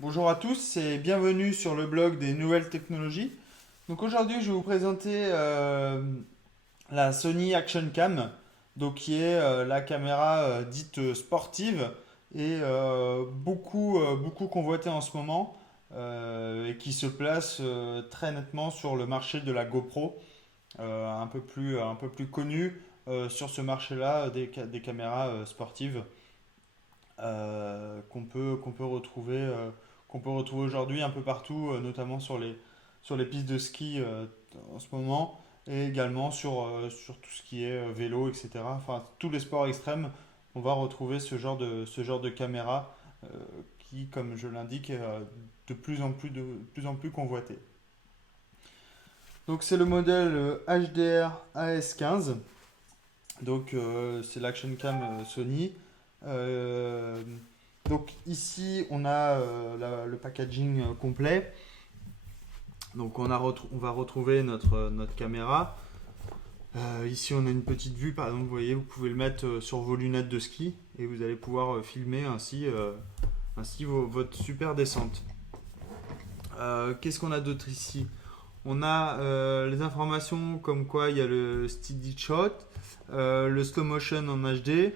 Bonjour à tous et bienvenue sur le blog des nouvelles technologies. Donc aujourd'hui, je vais vous présenter la Sony Action Cam, donc qui est la caméra dite sportive et beaucoup convoitée en ce moment et qui se place très nettement sur le marché de la GoPro, un peu plus connu sur ce marché-là des caméras sportives qu'on peut retrouver aujourd'hui un peu partout, notamment sur les pistes de ski en ce moment, et également sur tout ce qui est vélo, etc. Enfin, tous les sports extrêmes, on va retrouver ce genre de caméra euh, qui, comme je l'indique, est de plus en plus convoité. Donc c'est le modèle HDR AS15. Donc c'est l'Action Cam Sony. Euh, donc ici on a le packaging complet. Donc on va retrouver notre caméra. Ici on a une petite vue, par exemple, vous voyez, vous pouvez le mettre sur vos lunettes de ski et vous allez pouvoir filmer ainsi votre super descente. Qu'est-ce qu'on a d'autre ici? On a les informations comme quoi il y a le steady shot, le slow motion en HD,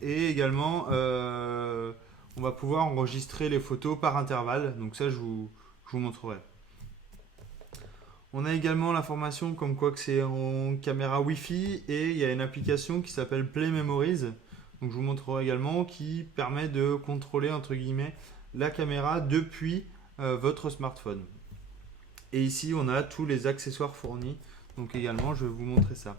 et également, on va pouvoir enregistrer les photos par intervalle. Donc ça, je vous montrerai. On a également l'information comme quoi que c'est en caméra Wi-Fi et il y a une application qui s'appelle Play Memories. Donc je vous montrerai également qui permet de contrôler entre guillemets la caméra depuis votre smartphone. Et ici, on a tous les accessoires fournis. Donc également, je vais vous montrer ça.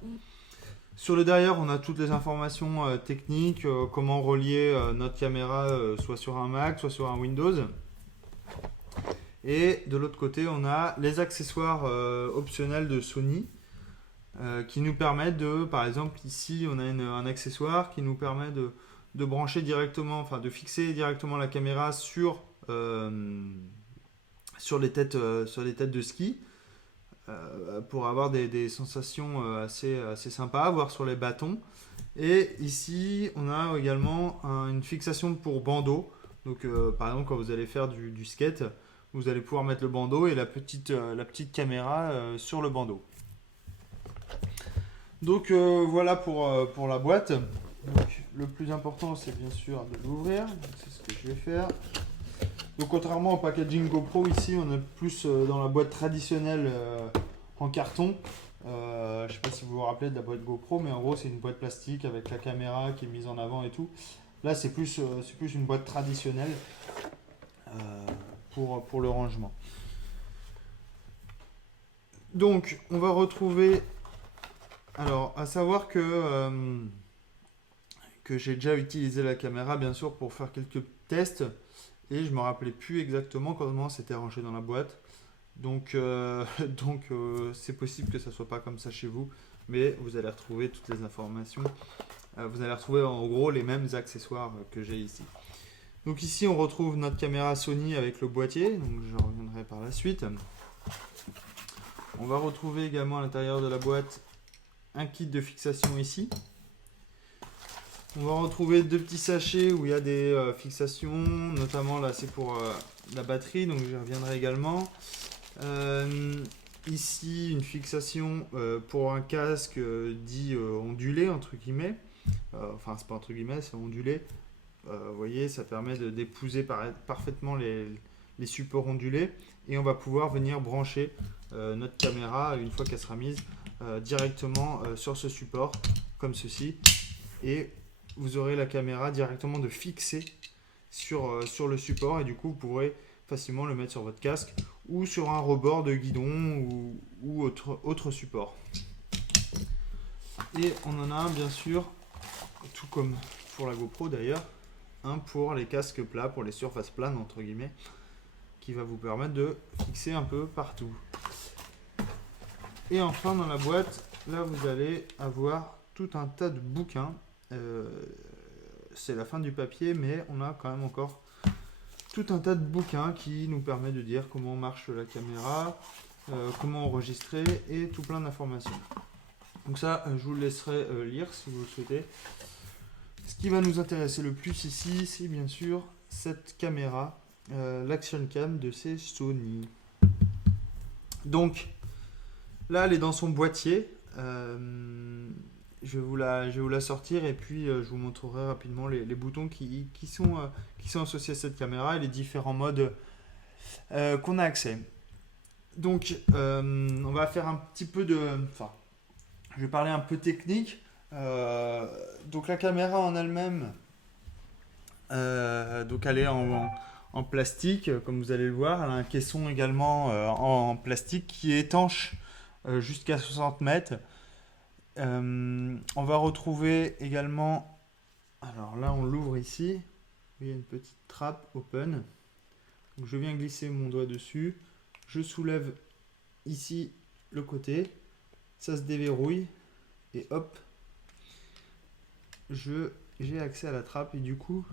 Sur le derrière, on a toutes les informations techniques, comment relier notre caméra soit sur un Mac, soit sur un Windows. Et de l'autre côté, on a les accessoires optionnels de Sony qui nous permettent de, par exemple, ici, on a un accessoire qui nous permet de brancher directement, enfin de fixer directement la caméra sur les têtes de ski pour avoir des sensations assez sympas à voir sur les bâtons. Et ici, on a également une fixation pour bandeau. Donc, par exemple, quand vous allez faire du skate, vous allez pouvoir mettre le bandeau et la petite caméra sur le bandeau. Donc, voilà pour la boîte. Donc, le plus important, c'est bien sûr de l'ouvrir. C'est ce que je vais faire. Donc, contrairement au packaging GoPro, ici, on est plus dans la boîte traditionnelle en carton. Je ne sais pas si vous vous rappelez de la boîte GoPro, mais en gros, c'est une boîte plastique avec la caméra qui est mise en avant et tout. Là, c'est plus une boîte traditionnelle euh, pour le rangement. Donc, on va retrouver. Alors, à savoir que j'ai déjà utilisé la caméra, bien sûr, pour faire quelques tests. Et je me rappelais plus exactement comment c'était rangé dans la boîte. Donc, c'est possible que ça soit pas comme ça chez vous, mais vous allez retrouver toutes les informations. Vous allez retrouver en gros les mêmes accessoires que j'ai ici. Donc ici, on retrouve notre caméra Sony avec le boîtier. Donc je reviendrai par la suite. On va retrouver également à l'intérieur de la boîte un kit de fixation ici. On va retrouver deux petits sachets où il y a des fixations, notamment là c'est pour la batterie, donc j'y reviendrai également. Ici, une fixation pour un casque dit ondulé, entre guillemets. Enfin, c'est pas entre guillemets, c'est ondulé. Vous voyez, ça permet d'épouser parfaitement les supports ondulés. Et on va pouvoir venir brancher notre caméra, une fois qu'elle sera mise, directement sur ce support, comme ceci. Et vous aurez la caméra directement de fixer sur le support. Et du coup, vous pourrez facilement le mettre sur votre casque ou sur un rebord de guidon ou autre support. Et on en a un, bien sûr, tout comme pour la GoPro d'ailleurs, un pour les casques plats, pour les surfaces planes entre guillemets, qui va vous permettre de fixer un peu partout. Et enfin dans la boîte, là vous allez avoir tout un tas de bouquins. C'est la fin du papier, mais on a quand même encore tout un tas de bouquins qui nous permet de dire comment marche la caméra, comment enregistrer et tout plein d'informations. Donc ça, je vous le laisserai lire si vous le souhaitez. Ce qui va nous intéresser le plus ici, c'est bien sûr cette caméra l'Action Cam de chez Sony. Donc là, elle est dans son boîtier. Je vais vous la sortir et puis je vous montrerai rapidement les boutons qui sont associés à cette caméra et les différents modes qu'on a accès. Donc, on va faire un petit peu de... Enfin, je vais parler un peu technique. Donc, la caméra en elle-même, donc elle est en plastique, comme vous allez le voir. Elle a un caisson également en plastique qui est étanche jusqu'à 60 mètres. On va retrouver également... Alors là, on l'ouvre ici. Il y a une petite trappe open. Donc, je viens glisser mon doigt dessus. Je soulève ici le côté. Ça se déverrouille. Et hop, j'ai accès à la trappe. Et du coup,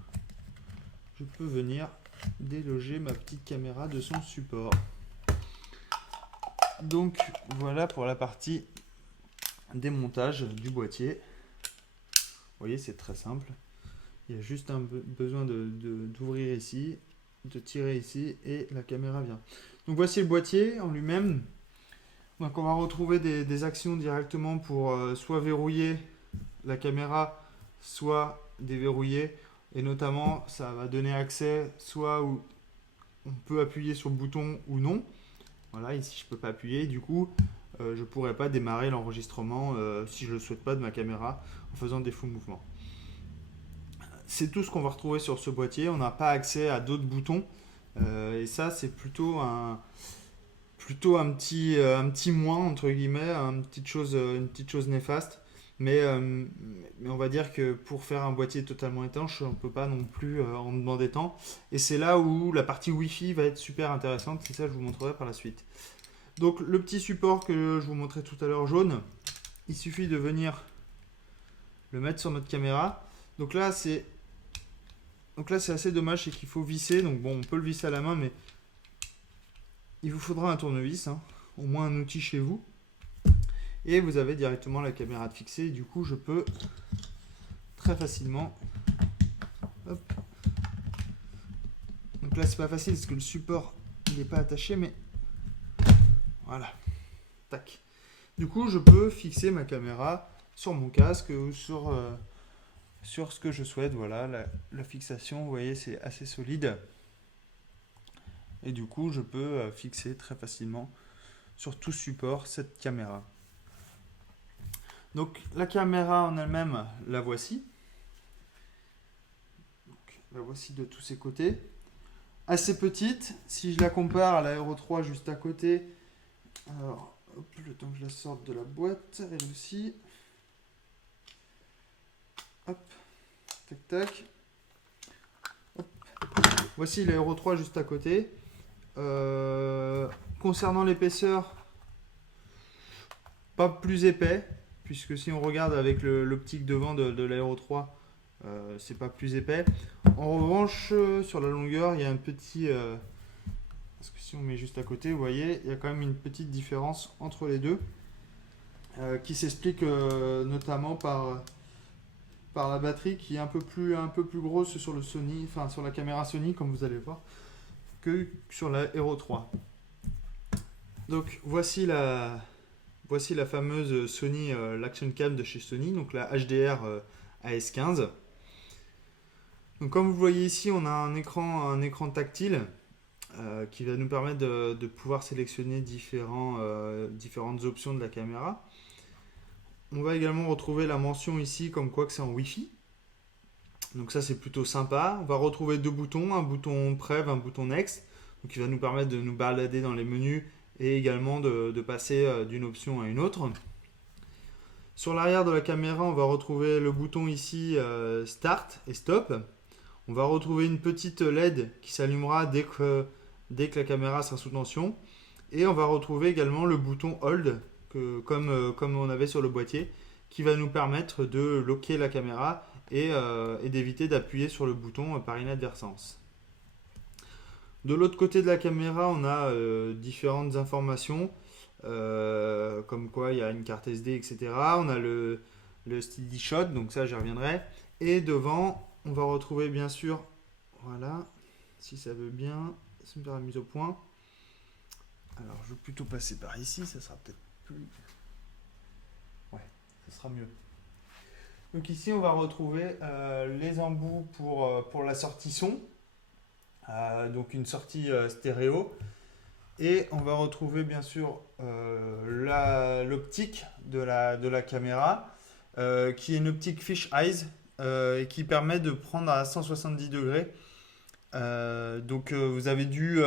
je peux venir déloger ma petite caméra de son support. Donc, voilà pour la partie démontage du boîtier. Vous voyez, c'est très simple. Il y a juste besoin d'ouvrir ici, de tirer ici et la caméra vient. Donc voici le boîtier en lui-même. Donc on va retrouver des actions directement pour soit verrouiller la caméra, soit déverrouiller. Et notamment, ça va donner accès soit où on peut appuyer sur le bouton ou non. Voilà, ici je ne peux pas appuyer. Du coup, je ne pourrais pas démarrer l'enregistrement si je ne le souhaite pas de ma caméra en faisant des faux mouvements. C'est tout ce qu'on va retrouver sur ce boîtier. On n'a pas accès à d'autres boutons. Et ça, c'est plutôt un petit moins, entre guillemets, une petite chose néfaste. Mais on va dire que pour faire un boîtier totalement étanche, on ne peut pas non plus en demander tant. Et c'est là où la partie Wi-Fi va être super intéressante. C'est ça que je vous montrerai par la suite. Donc le petit support que je vous montrais tout à l'heure jaune, il suffit de venir le mettre sur notre caméra. Donc là c'est assez dommage, c'est qu'il faut visser. Donc bon, on peut le visser à la main, mais il vous faudra un tournevis, hein, au moins un outil chez vous. Et vous avez directement la caméra de fixée. Du coup, je peux très facilement... Hop. Donc là, c'est pas facile parce que le support il n'est pas attaché, mais voilà. Tac. Du coup, je peux fixer ma caméra sur mon casque ou sur ce que je souhaite. Voilà, la fixation, vous voyez, c'est assez solide. Et du coup, je peux fixer très facilement sur tout support cette caméra. Donc la caméra en elle-même, la voici. Donc, la voici de tous ses côtés. Assez petite, si je la compare à la Hero 3 juste à côté. Alors, hop, le temps que je la sorte de la boîte, elle aussi. Hop, tac tac. Hop. Voici la Hero 3 juste à côté. Concernant l'épaisseur, pas plus épais, puisque si on regarde avec l'optique devant de l'Aero 3, c'est pas plus épais. En revanche, sur la longueur, il y a un petit... parce que si on met juste à côté, vous voyez, il y a quand même une petite différence entre les deux, qui s'explique notamment par la batterie qui est un peu plus grosse sur le Sony, enfin sur la caméra Sony, comme vous allez le voir, que sur la Hero 3. Donc voici la fameuse Sony, l'Action Cam de chez Sony, donc la HDR AS15. Donc comme vous voyez ici, on a un écran tactile qui va nous permettre de pouvoir sélectionner différentes options de la caméra. On va également retrouver la mention ici comme quoi que c'est en Wi-Fi. Donc ça c'est plutôt sympa. On va retrouver deux boutons, un bouton Prev, un bouton Next, donc qui va nous permettre de nous balader dans les menus et également de passer d'une option à une autre. Sur l'arrière de la caméra, on va retrouver le bouton ici Start et Stop. On va retrouver une petite LED qui s'allumera dès que la caméra sera sous tension. Et on va retrouver également le bouton Hold, comme on avait sur le boîtier, qui va nous permettre de locker la caméra et d'éviter d'appuyer sur le bouton par inadvertance. De l'autre côté de la caméra, on a différentes informations, comme quoi il y a une carte SD, etc. On a le steady shot, donc ça j'y reviendrai. Et devant, on va retrouver bien sûr, voilà, si ça veut bien, ça me faire la mise au point. Alors je vais plutôt passer par ici, ça sera peut-être plus... Ouais, ça sera mieux. Donc ici on va retrouver les embouts pour la sortie son, donc une sortie stéréo. Et on va retrouver bien sûr l'optique de la caméra, qui est une optique fish eyes, et qui permet de prendre à 170 degrés. Donc vous avez dû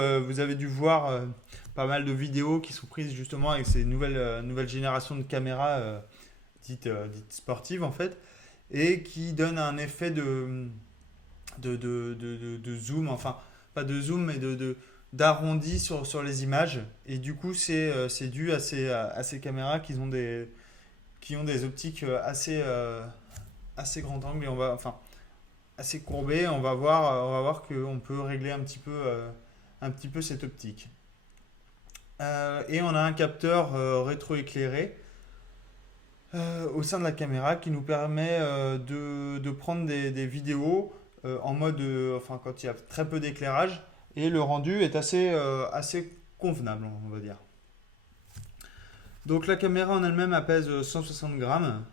voir pas mal de vidéos qui sont prises justement avec ces nouvelles générations de caméras dites sportives en fait, et qui donnent un effet de zoom, enfin pas de zoom mais d'arrondi sur les images. Et du coup c'est dû à ces caméras qui ont des optiques assez grand angle, et assez courbées. On va voir qu'on peut régler un petit peu cette optique. Et on a un capteur rétroéclairé au sein de la caméra qui nous permet de prendre des vidéos en mode, enfin quand il y a très peu d'éclairage, et le rendu est assez convenable, on va dire. Donc la caméra en elle-même elle pèse 160 grammes.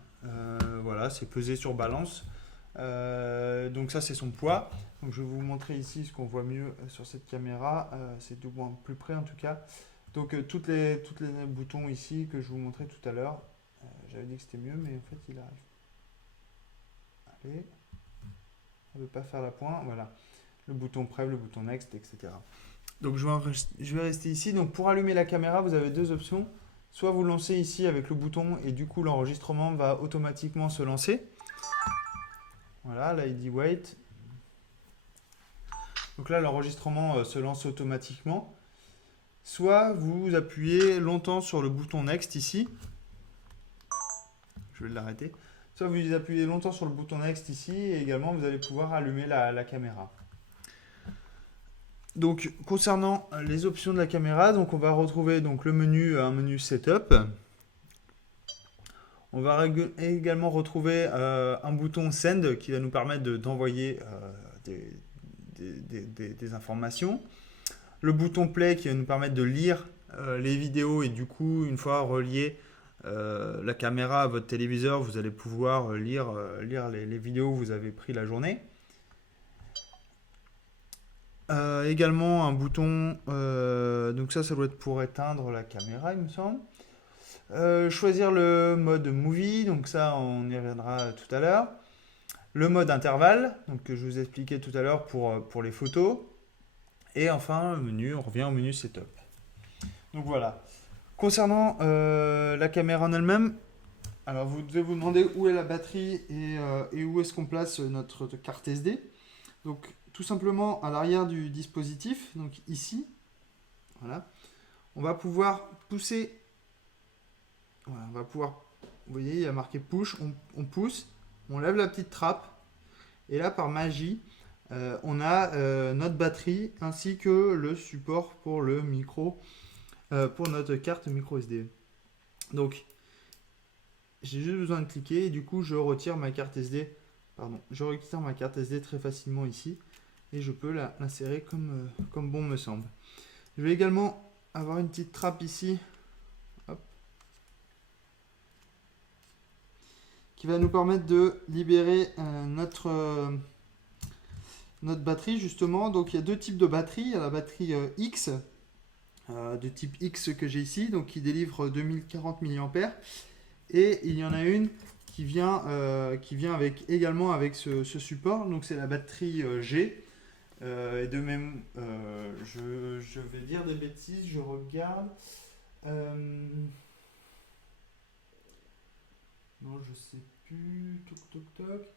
Voilà, c'est pesé sur balance. Donc ça c'est son poids. Donc je vais vous montrer ici ce qu'on voit mieux sur cette caméra. C'est du moins plus près en tout cas. Donc toutes les boutons ici que je vous montrais tout à l'heure. J'avais dit que c'était mieux, mais en fait il arrive. Allez. On ne veut pas faire la pointe. Voilà. Le bouton Prev, le bouton Next, etc. Donc je vais rester ici. Donc pour allumer la caméra, vous avez deux options. Soit vous lancez ici avec le bouton et du coup l'enregistrement va automatiquement se lancer. Voilà, là il dit wait. Donc là l'enregistrement se lance automatiquement. Soit vous appuyez longtemps sur le bouton Next ici. Je vais l'arrêter. Soit vous appuyez longtemps sur le bouton Next ici et également vous allez pouvoir allumer la caméra. Donc concernant les options de la caméra, donc on va retrouver donc un menu Setup. On va également retrouver un bouton Send qui va nous permettre d'envoyer des informations. Le bouton Play qui va nous permettre de lire les vidéos, et du coup, une fois relié la caméra à votre téléviseur, vous allez pouvoir lire les vidéos que vous avez pris la journée. Également un bouton, donc ça doit être pour éteindre la caméra il me semble. Choisir le mode movie, donc ça on y reviendra tout à l'heure. Le mode intervalle, donc que je vous expliquais tout à l'heure pour les photos. Et enfin le menu, on revient au menu setup. Donc voilà. Concernant la caméra en elle-même, alors vous devez vous demander où est la batterie et où est-ce qu'on place notre carte SD. Donc tout simplement à l'arrière du dispositif, donc ici, voilà, on va pouvoir pousser. Voilà, on va pouvoir, vous voyez, il y a marqué push, on pousse, on lève la petite trappe, et là par magie, on a notre batterie ainsi que le support pour le micro, pour notre carte micro SD. Donc j'ai juste besoin de cliquer et du coup je retire ma carte SD. Je retire ma carte SD très facilement ici et je peux l'insérer comme bon me semble. Je vais également avoir une petite trappe ici. Hop. Qui va nous permettre de libérer notre batterie justement. Donc il y a deux types de batteries. Il y a la batterie X de type X que j'ai ici, donc qui délivre 2040 mAh, et il y en a une qui vient également avec ce support, donc c'est la batterie G. Et de même, je vais dire des bêtises, je regarde. Non, je sais plus. Toc toc toc.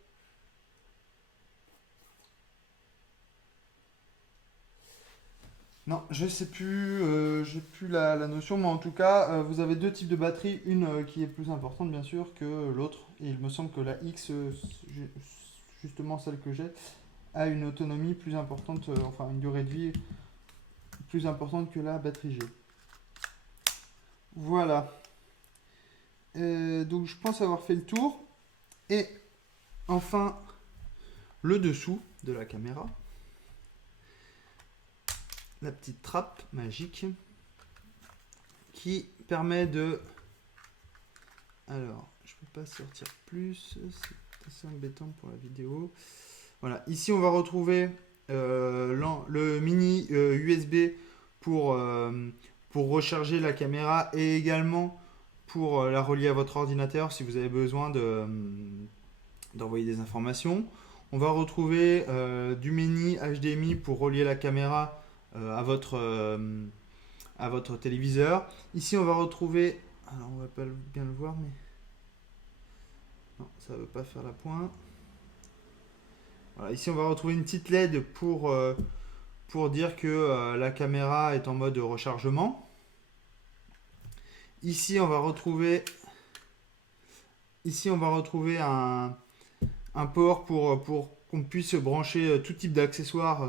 Non, je sais plus. J'ai plus la notion, mais en tout cas, vous avez deux types de batteries. Une qui est plus importante, bien sûr, que l'autre. Et il me semble que la X, justement celle que j'ai, a une autonomie plus importante, enfin une durée de vie plus importante que la batterie G. Voilà. Donc je pense avoir fait le tour. Et enfin, le dessous de la caméra. la petite trappe magique qui permet de... Alors, je peux pas sortir plus, c'est assez embêtant pour la vidéo. Voilà, ici on va retrouver le mini USB pour recharger la caméra et également pour la relier à votre ordinateur si vous avez besoin d'envoyer des informations. On va retrouver du mini HDMI pour relier la caméra à votre téléviseur. Ici on va retrouver, alors on va pas bien le voir mais non, ça ne veut pas faire la pointe. Voilà, ici on va retrouver une petite LED pour dire que la caméra est en mode rechargement. Ici on va retrouver un port pour qu'on puisse brancher tout type d'accessoires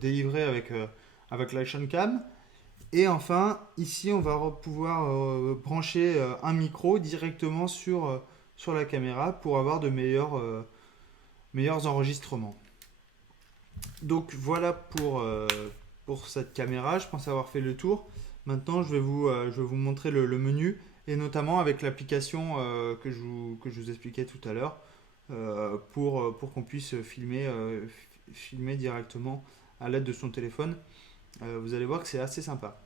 délivrés avec l'Action Cam. Et enfin, ici on va pouvoir brancher un micro directement sur la caméra pour avoir de meilleurs enregistrements. Donc voilà pour cette caméra, je pense avoir fait le tour. Maintenant je vais vous montrer le menu et notamment avec l'application que je vous expliquais tout à l'heure pour qu'on puisse filmer directement à l'aide de son téléphone. Vous allez voir que c'est assez sympa.